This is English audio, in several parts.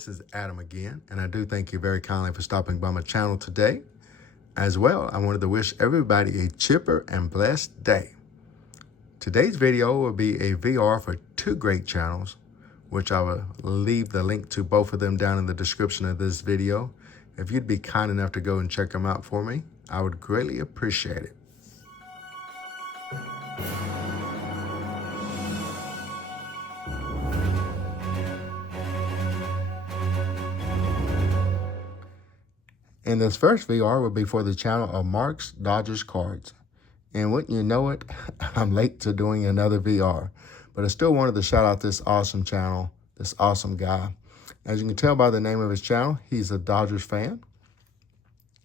This is Adam again, and I do thank you very kindly for stopping by my channel today. As well, I wanted to wish everybody a chipper and blessed day. Today's video will be a VR for two great channels, which I will leave the link to both of them down in the description of this video. If you'd be kind enough to go and check them out for me, I would greatly appreciate it. And this first VR will be for the channel of Mark's Dodgers Cards. And wouldn't you know it, I'm late to doing another VR. But I still wanted to shout out this awesome channel, this awesome guy. As you can tell by the name of his channel, he's a Dodgers fan.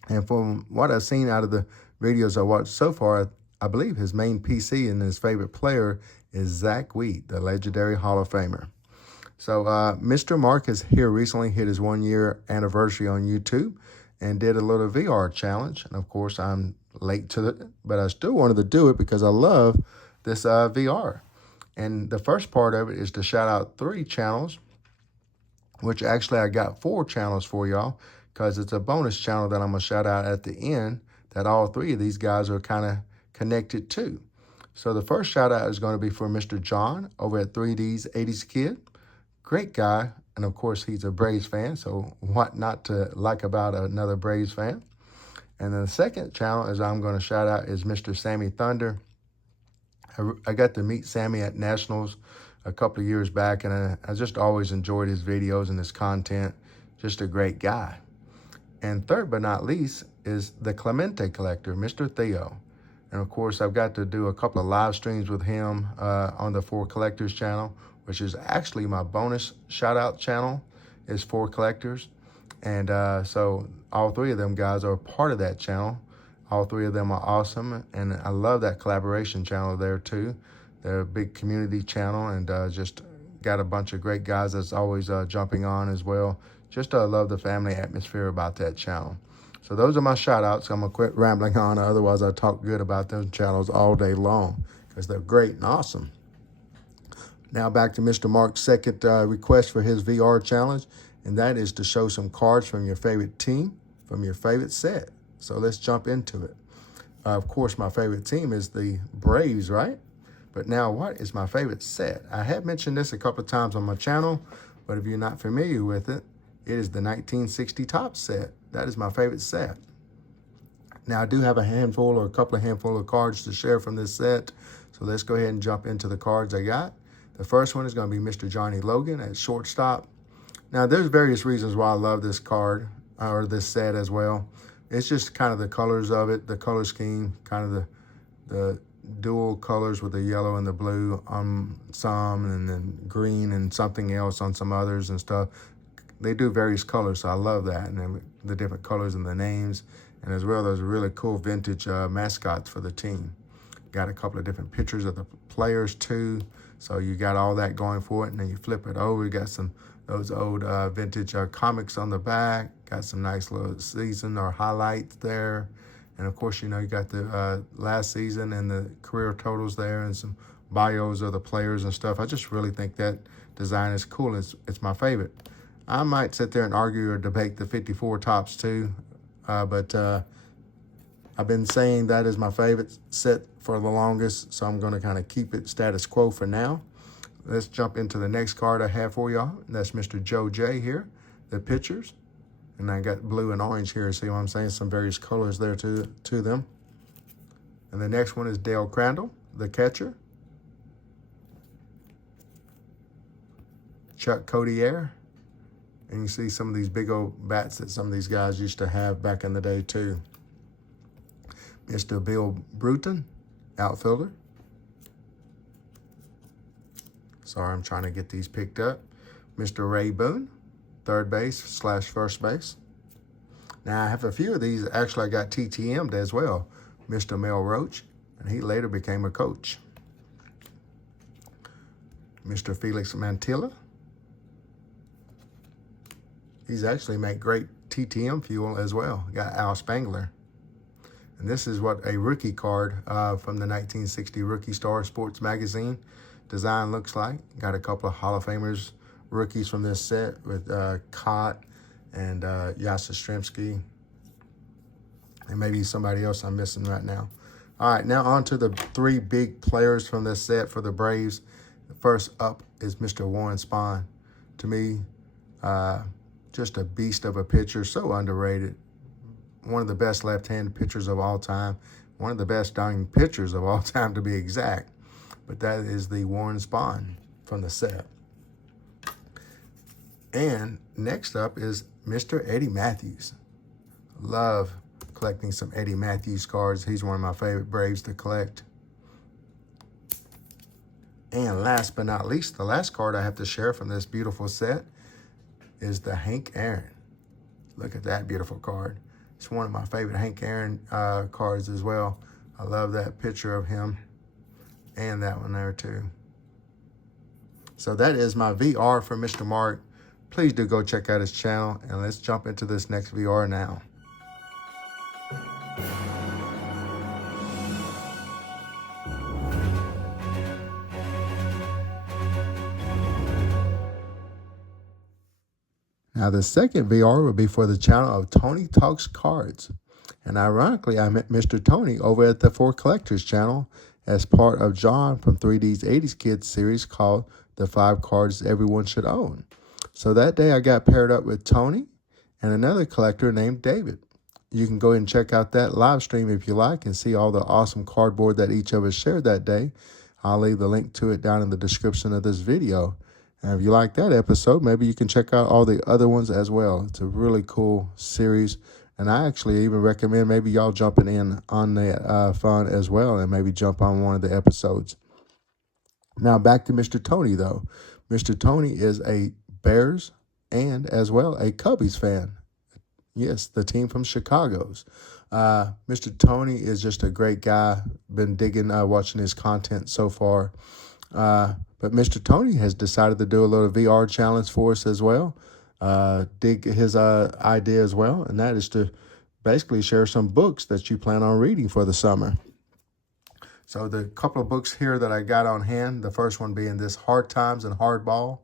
And from what I've seen out of the videos I watched so far, I believe his main PC and his favorite player is Zach Wheat, the legendary Hall of Famer. So Mr. Mark has here recently hit his 1 year anniversary on YouTube and did a little VR challenge. And of course, I'm late to it, but I still wanted to do it because I love this VR. And the first part of it is to shout out 3 channels, which actually I got 4 channels for y'all because it's a bonus channel that I'm going to shout out at the end that all 3 of these guys are kind of connected to. So the first shout out is going to be for Mr. John over at 3D's 80s Kid. Great guy. And of course, he's a Braves fan, so what not to like about another Braves fan? And then the second channel is I'm going to shout out is Mr. Sammy Thunder. I got to meet Sammy at Nationals a couple of years back, and I just always enjoyed his videos and his content. Just a great guy. And third but not least is the Clemente Collector, Mr. Theo. And of course, I've got to do a couple of live streams with him on the 4 Collectors channel, which is actually my bonus shout out channel, is 4 Collectors. And so all 3 of them guys are part of that channel. All 3 of them are awesome. And I love that collaboration channel there too. They're a big community channel and just got a bunch of great guys that's always jumping on as well. Just love the family atmosphere about that channel. So those are my shout outs. I'm gonna quit rambling on, otherwise I talk good about those channels all day long because they're great and awesome. Now back to Mr. Mark's second request for his VR challenge, and that is to show some cards from your favorite team, from your favorite set. So let's jump into it. Of course, my favorite team is the Braves, right? But now what is my favorite set? I have mentioned this a couple of times on my channel, but if you're not familiar with it, it is the 1960 Topps set. That is my favorite set. Now I do have a handful or a couple of handful of cards to share from this set. So let's go ahead and jump into the cards I got. The first one is going to be Mr. Johnny Logan at shortstop. Now, there's various reasons why I love this card, or this set as well. It's just kind of the colors of it, the color scheme, kind of the dual colors with the yellow and the blue on some, and then green and something else on some others and stuff. They do various colors, so I love that. And then the different colors and the names. And as well, there's really cool vintage mascots for the team. Got a couple of different pictures of the players too. So you got all that going for it, and then you flip it over. You got those old vintage comics on the back. Got some nice little season or highlights there. And of course, you know, you got the last season and the career totals there and some bios of the players and stuff. I just really think that design is cool. It's my favorite. I might sit there and argue or debate the 54 Topps too, but I've been saying that is my favorite set for the longest, so I'm going to kind of keep it status quo for now. Let's jump into the next card I have for y'all. That's Mr. Joe J here, the pitchers. And I got blue and orange here, see what I'm saying? Some various colors there to them. And the next one is Dale Crandall, the catcher. Chuck Codier. And you see some of these big old bats that some of these guys used to have back in the day too. Mr. Bill Bruton, outfielder. Sorry, I'm trying to get these picked up. Mr. Ray Boone, third base / first base. Now, I have a few of these. Actually, I got TTM'd as well. Mr. Mel Roach, and he later became a coach. Mr. Felix Mantilla. He's actually made great TTM fuel as well. Got Al Spangler. And this is what a rookie card from the 1960 Rookie Star Sports Magazine design looks like. Got a couple of Hall of Famers rookies from this set with Kott and Yastrzemski. And maybe somebody else I'm missing right now. All right, now on to the 3 big players from this set for the Braves. First up is Mr. Warren Spahn. To me, just a beast of a pitcher, so underrated. One of the best left-handed pitchers of all time. One of the best dying pitchers of all time, to be exact. But that is the Warren Spahn from the set. And next up is Mr. Eddie Matthews. Love collecting some Eddie Matthews cards. He's one of my favorite Braves to collect. And last but not least, the last card I have to share from this beautiful set is the Hank Aaron. Look at that beautiful card. It's one of my favorite Hank Aaron cards as well. I love that picture of him and that one there too. So that is my VR for Mr. Mark. Please do go check out his channel, and let's jump into this next VR now. Now, the second VR will be for the channel of Tony Talks Cards. And ironically, I met Mr. Tony over at the 4 Collectors channel as part of John from 3D's 80s Kids series called The 5 Cards Everyone Should Own. So that day I got paired up with Tony and another collector named David. You can go ahead and check out that live stream if you like and see all the awesome cardboard that each of us shared that day. I'll leave the link to it down in the description of this video. And if you like that episode, maybe you can check out all the other ones as well. It's a really cool series. And I actually even recommend maybe y'all jumping in on the fun as well and maybe jump on one of the episodes. Now back to Mr. Tony, though. Mr. Tony is a Bears and as well a Cubbies fan. Yes, the team from Chicago's. Mr. Tony is just a great guy. Been digging watching his content so far. But Mr. Tony has decided to do a little VR challenge for us as well. Dig his idea as well, and that is to basically share some books that you plan on reading for the summer. So the couple of books here that I got on hand, the first one being this Hard Times and Hardball.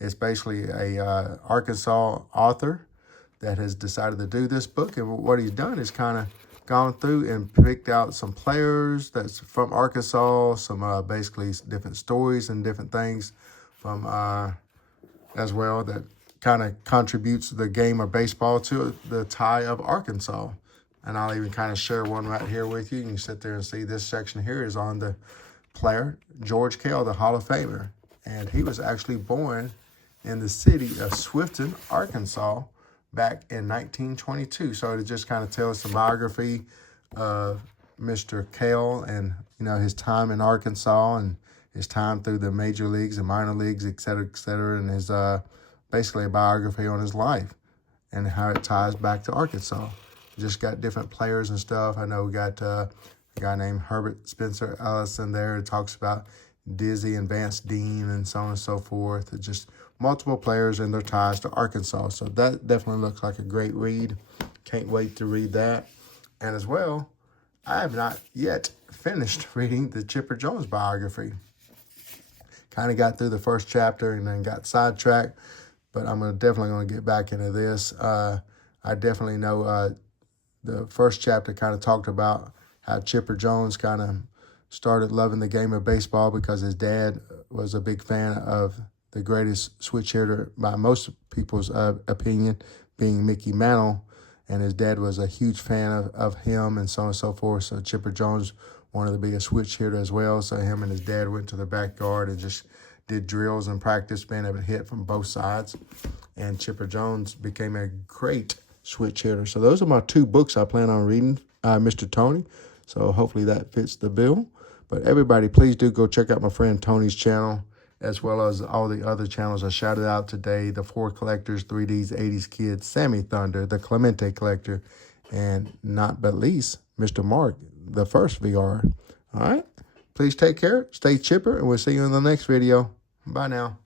It's basically a Arkansas author that has decided to do this book, and what he's done is kind of gone through and picked out some players that's from Arkansas, some basically different stories and different things from as well that kind of contributes the game of baseball to the tie of Arkansas. And I'll even kind of share one right here with you. You can sit there and see this section here is on the player, George Kell, the Hall of Famer. And he was actually born in the city of Swifton, Arkansas, back in 1922. So it just kind of tells some biography of Mr. Kell and, you know, his time in Arkansas and his time through the major leagues and minor leagues, et cetera, and his basically a biography on his life and how it ties back to Arkansas. Just got different players and stuff. I know we got a guy named Herbert Spencer Ellis in there. It talks about Dizzy and Vance Dean and so on and so forth. It's just multiple players and their ties to Arkansas. So that definitely looks like a great read. Can't wait to read that. And as well, I have not yet finished reading the Chipper Jones biography. Kind of got through the first chapter and then got sidetracked, but I'm definitely going to get back into this. I definitely know the first chapter kind of talked about how Chipper Jones kind of started loving the game of baseball because his dad was a big fan of the greatest switch hitter by most people's opinion, being Mickey Mantle, and his dad was a huge fan of him and so on and so forth. So Chipper Jones wanted to be a switch hitter as well. So him and his dad went to the backyard and just did drills and practice being able to hit from both sides. And Chipper Jones became a great switch hitter. So those are my 2 books I plan on reading, Mr. Tony. So hopefully that fits the bill. But everybody, please do go check out my friend Tony's channel, as well as all the other channels I shouted out today. The 4 Collectors, 3D's 80s Kids, Sammy Thunder, the Clemente Collector, and not but least, Mr. Mark, the first VR. All right? Please take care, stay chipper, and we'll see you in the next video. Bye now.